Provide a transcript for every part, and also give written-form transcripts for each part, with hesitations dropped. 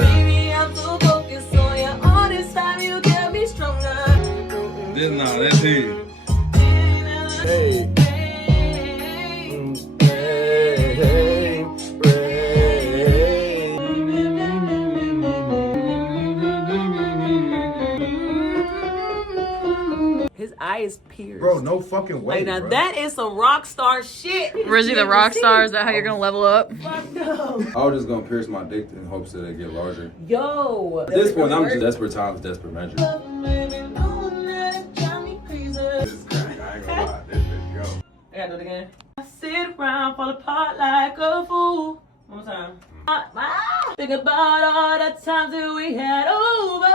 Baby, I'm so focused on you. All this time you get me stronger. That's him. Hey. His eye is pierced. Bro, no fucking way. Like, now bro. that is some rock star shit. Rizzy the rock star, is that how you're gonna level up? Fuck no. I was just gonna pierce my dick in hopes that it get larger. Yo. At this point, I'm just desperate times, desperate measures. This is crack, I ain't gonna lie. This bitch, yo. I gotta do it again. I sit around, fall apart like a fool. One more time. Think about all the times that we had over.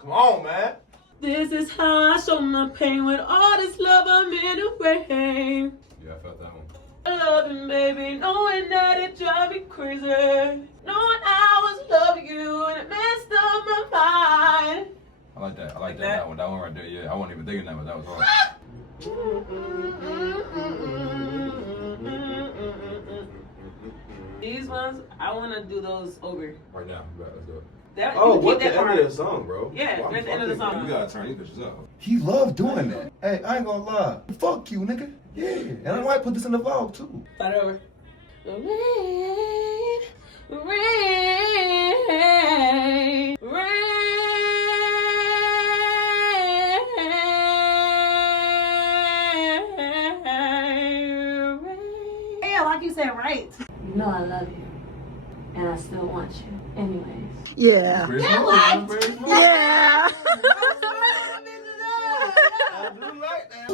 Come on, man. This is how I show my pain with all this love I'm in the rain. Yeah, I felt that one. Loving, baby, knowing that it drives me crazy. Knowing I was loving you and it messed up my mind. I like that. I like that one. That one right there. Yeah, I wasn't even thinking that, but that was hard. These ones, I want to do those over. Right now, let's do it. That, Oh, you can what's keep the that end part. of the song, bro? Yeah, that's the end of the song. You gotta turn these bitches up. He loved doing that. Hey, I ain't gonna lie. Fuck you, nigga. Yeah. And I might put this in the vlog too. Start it over. Rain, rain, rain, rain. Yeah, like you said, right. You know I love you, and I still want you. Anyways. Yeah. Yeah, what? Yeah. I do like that.